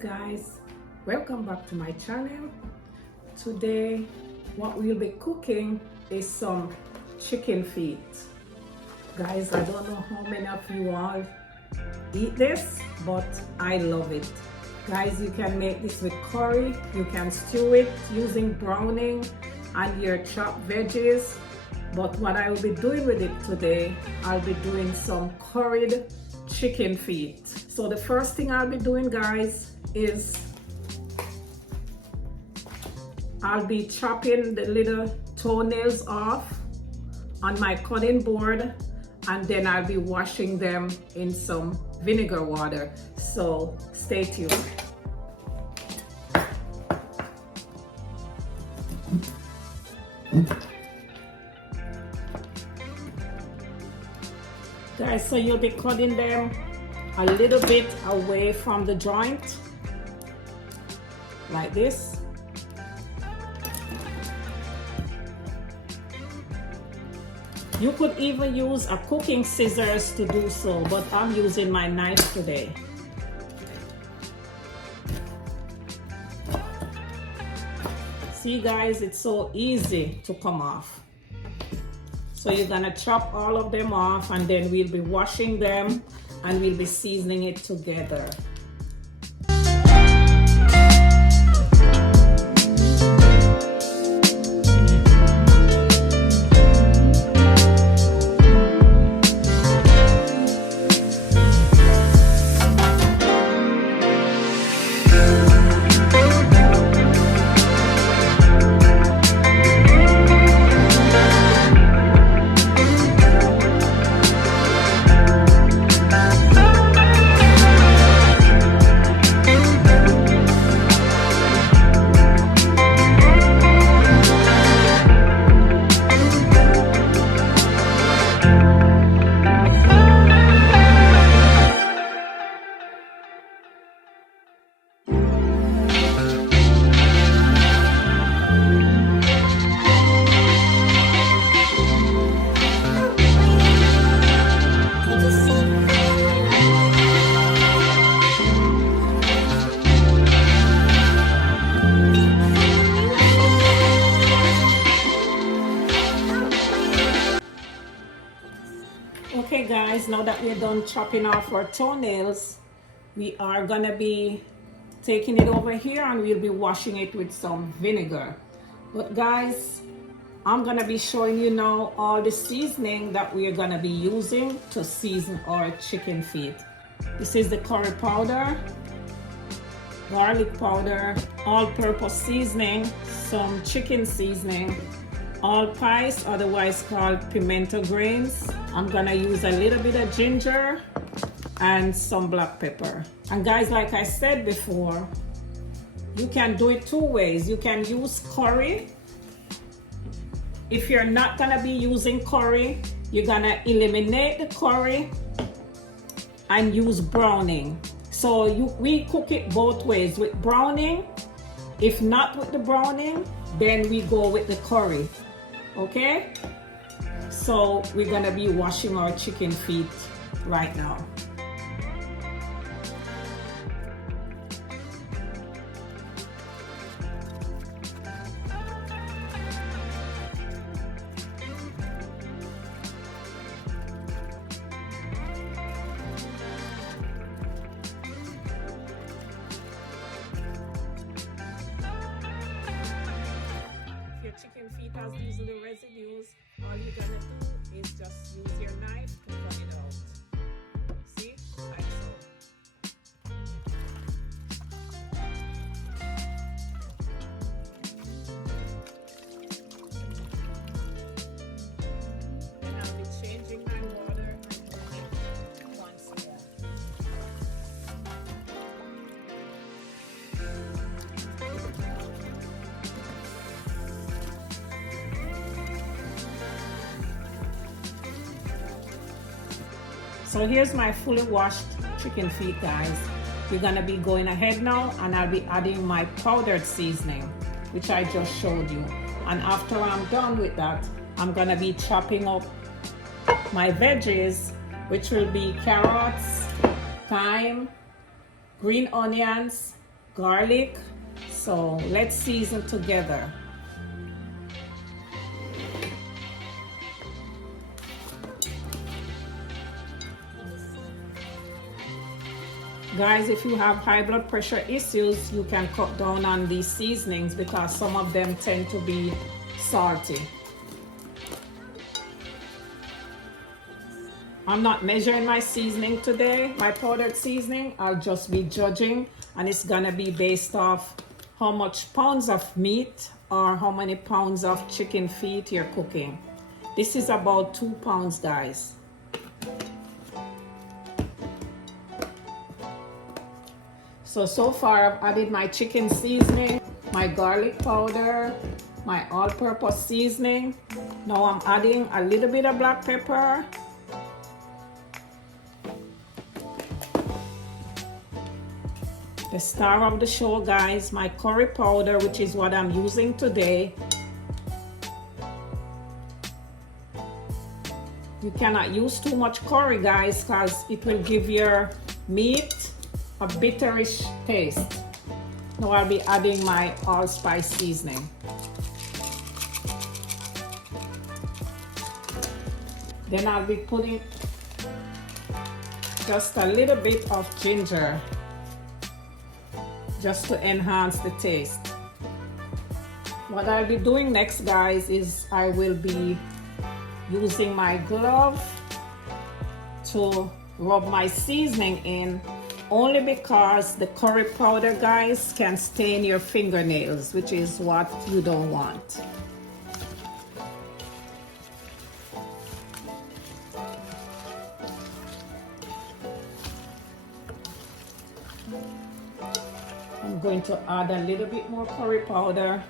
Guys, welcome back to my channel. Today what we'll be cooking is some chicken feet. Guys, I don't know how many of you all eat this, but I love it. Guys, you can make this with curry, you can stew it using browning and your chopped veggies, but what I will be doing with it today, I'll be doing some curried chicken feet. So the first thing I'll be doing, guys, is I'll be chopping the little toenails off on my cutting board, and then I'll be washing them in some vinegar water. So stay tuned. Guys, so you'll be cutting them a little bit away from the joint, like this. You could even use a cooking scissors to do so, but I'm using my knife today. See guys, it's so easy to come off. So you're gonna chop all of them off, and then we'll be washing them and we'll be seasoning it together. Okay guys, now that we're done chopping off our toenails, we are gonna be taking it over here and we'll be washing it with some vinegar. But guys, I'm gonna be showing you now all the seasoning that we're gonna be using to season our chicken feet. This is the curry powder, garlic powder, all-purpose seasoning, some chicken seasoning, allspice, otherwise called pimento grains. I'm gonna use a little bit of ginger and some black pepper. And guys, like I said before, you can do it two ways. You can use curry. If you're not gonna be using curry, you're gonna eliminate the curry and use browning. So we cook it both ways, with browning. If not with the browning, then we go with the curry. Okay, so we're gonna be washing our chicken feet right now. Your chicken feet has these little residues, all you're gonna do is just use your knife to cut it out. See? Like so. And I'll be changing my water once more. So here's my fully washed chicken feet, guys. We're gonna be going ahead now, and I'll be adding my powdered seasoning, which I just showed you. And after I'm done with that, I'm gonna be chopping up my veggies, which will be carrots, thyme, green onions, garlic. So let's season together. Guys, if you have high blood pressure issues, you can cut down on these seasonings because some of them tend to be salty. I'm not measuring my seasoning today, my powdered seasoning. I'll just be judging, and it's gonna be based off how much pounds of meat or how many pounds of chicken feet you're cooking. This is about 2 pounds, guys. So far I've added my chicken seasoning, my garlic powder, my all-purpose seasoning. Now I'm adding a little bit of black pepper. The star of the show, guys, my curry powder, which is what I'm using today. You cannot use too much curry, guys, because it will give your meat a bitterish taste. Now I'll be adding my allspice seasoning. Then I'll be putting just a little bit of ginger, just to enhance the taste. What I'll be doing next, guys, is I will be using my glove to rub my seasoning in, only because the curry powder, guys, can stain your fingernails, which is what you don't want. I'm going to add a little bit more curry powder.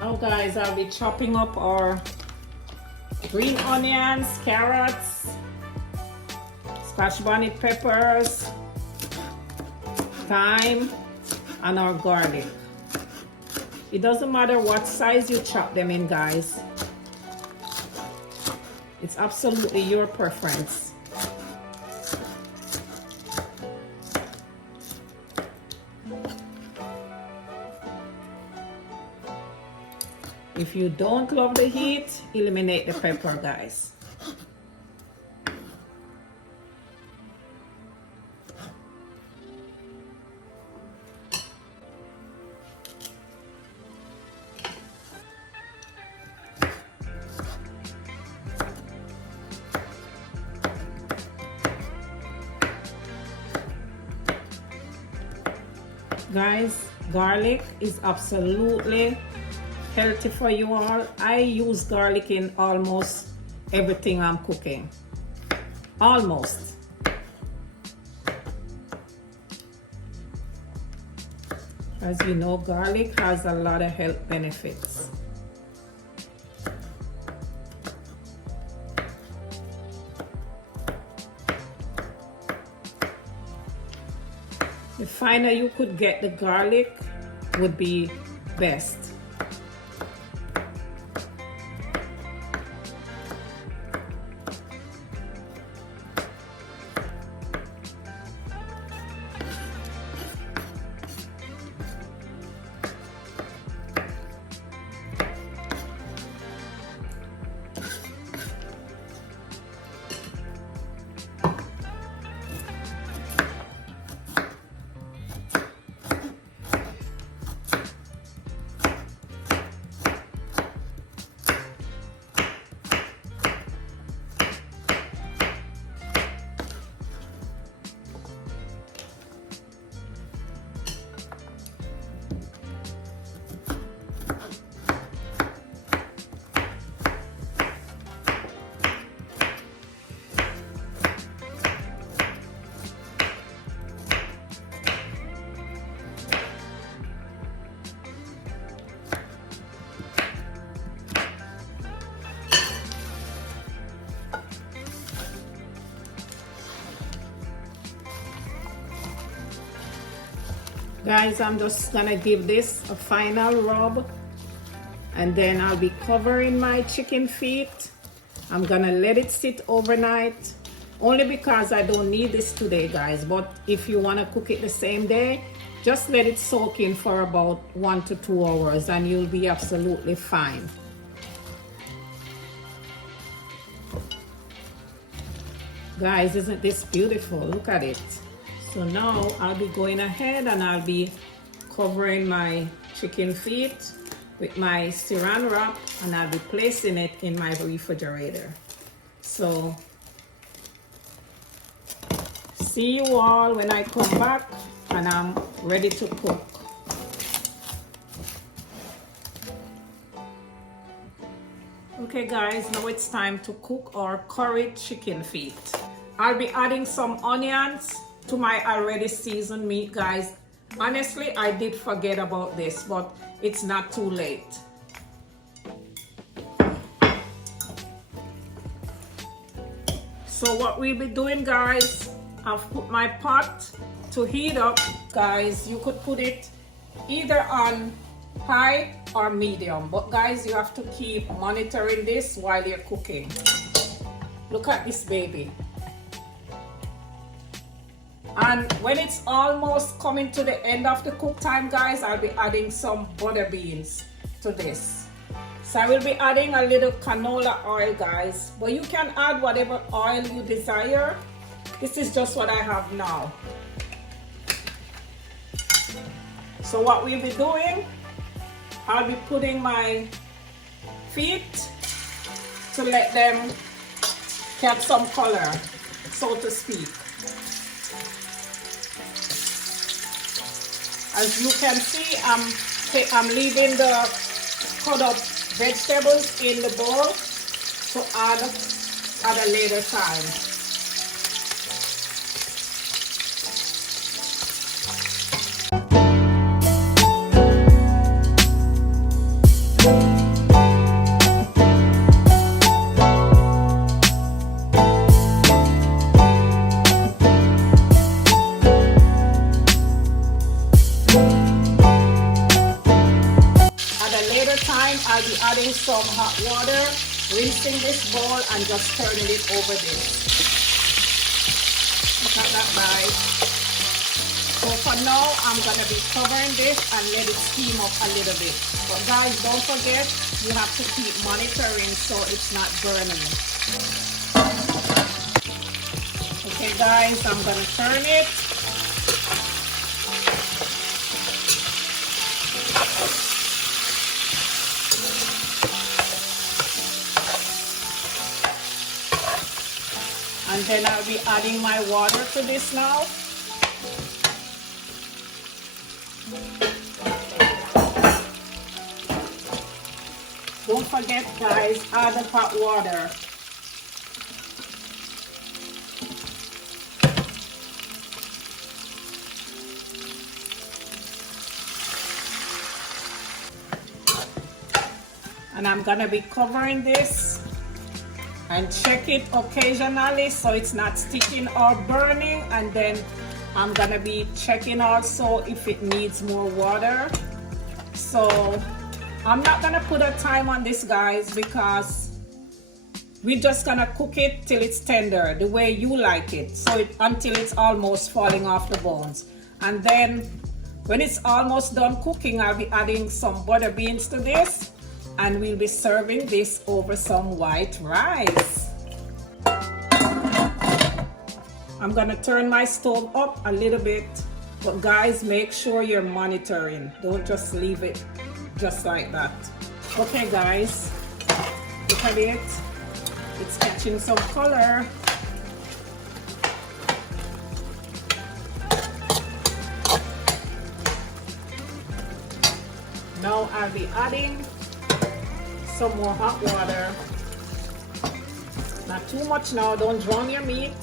Now, guys, I'll be chopping up our green onions, carrots, scotch bonnet peppers, thyme, and our garlic. It doesn't matter what size you chop them in, guys. It's absolutely your preference. If you don't love the heat, eliminate the pepper, guys. Guys, garlic is absolutely healthy for you all. I use garlic in almost everything I'm cooking. Almost. As you know, garlic has a lot of health benefits. The finer you could get the garlic would be best. Guys, I'm just gonna give this a final rub, and then I'll be covering my chicken feet. I'm gonna let it sit overnight, only because I don't need this today, guys. But if you wanna cook it the same day, just let it soak in for about 1 to 2 hours and you'll be absolutely fine. Guys, isn't this beautiful? Look at it. So now I'll be going ahead and I'll be covering my chicken feet with my saran wrap, and I'll be placing it in my refrigerator. So see you all when I come back and I'm ready to cook. Okay guys, now it's time to cook our curried chicken feet. I'll be adding some onions to my already seasoned meat, guys. Honestly, I did forget about this, but it's not too late. So what we'll be doing, guys, I've put my pot to heat up. Guys, you could put it either on high or medium, but guys, you have to keep monitoring this while you're cooking. Look at this baby. And when it's almost coming to the end of the cook time, guys, I'll be adding some butter beans to this. So I will be adding a little canola oil, guys, but you can add whatever oil you desire. This is just what I have now. So what we'll be doing, I'll be putting my feet to let them get some color, so to speak. As you can see, I'm leaving the cut up vegetables in the bowl to add at a later time. I'll be adding some hot water, rinsing this bowl and just turning it over this. Look at that, guys. So for now, I'm gonna be covering this and let it steam up a little bit. But guys, don't forget, you have to keep monitoring so it's not burning. Okay guys, I'm gonna turn it. And then I'll be adding my water to this now. Don't forget, guys, add the hot water. And I'm gonna be covering this and check it occasionally so it's not sticking or burning, and then I'm gonna be checking also if it needs more water. So I'm not gonna put a time on this, guys, because we're just gonna cook it till it's tender the way you like it, so until it's almost falling off the bones. And then when it's almost done cooking, I'll be adding some butter beans to this, and we'll be serving this over some white rice. I'm gonna turn my stove up a little bit, but guys, make sure you're monitoring. Don't just leave it just like that. Okay guys, look at it. It's catching some color. Now I'll be adding some more hot water. Not too much now, don't drown your meat.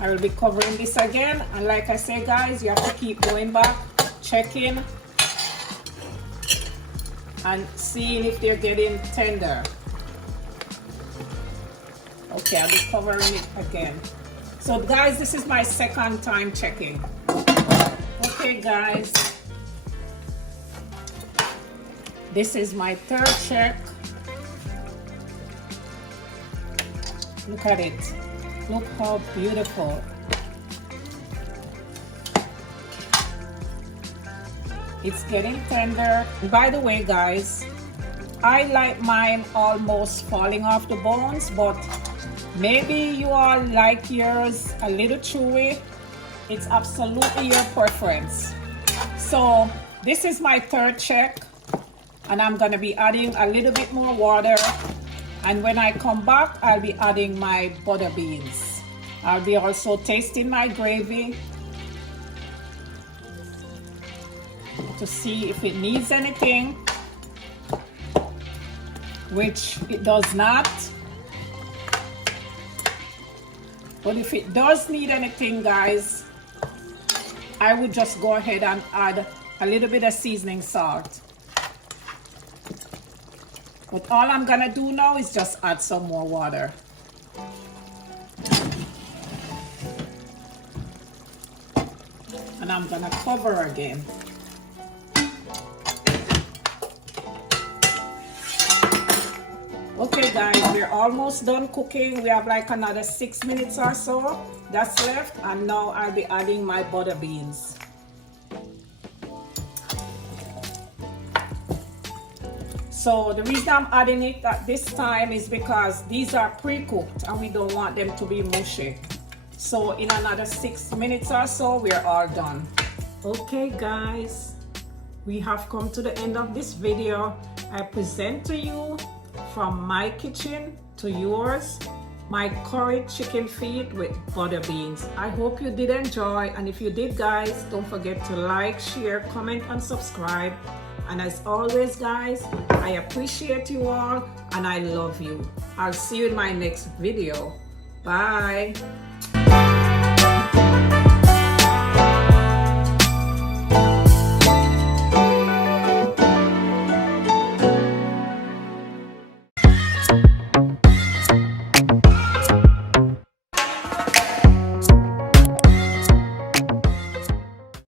I will be covering this again, and like I say, guys, you have to keep going back, checking and seeing if they're getting tender. Okay, I'll be covering it again. So guys, this is my second time checking. Okay guys, this is my third check. Look at it. Look how beautiful. It's getting tender. By the way guys, I like mine almost falling off the bones, but maybe you all like yours a little chewy. It's absolutely your preference. So this is my third check, and I'm gonna be adding a little bit more water. And when I come back, I'll be adding my butter beans. I'll be also tasting my gravy to see if it needs anything, which it does not. But if it does need anything, guys, I would just go ahead and add a little bit of seasoning salt. But all I'm gonna do now is just add some more water. And I'm gonna cover again. Okay guys, we're almost done cooking. We have like another 6 minutes or so that's left, and now I'll be adding my butter beans. So the reason I'm adding it at this time is because these are pre-cooked and we don't want them to be mushy. So in another 6 minutes or so, we're all done. Okay guys, we have come to the end of this video. I present to you, from my kitchen to yours, my curry chicken feet with butter beans. I hope you did enjoy, and if you did guys, don't forget to like, share, comment and subscribe. And as always guys, I appreciate you all and I love you. I'll see you in my next video. Bye.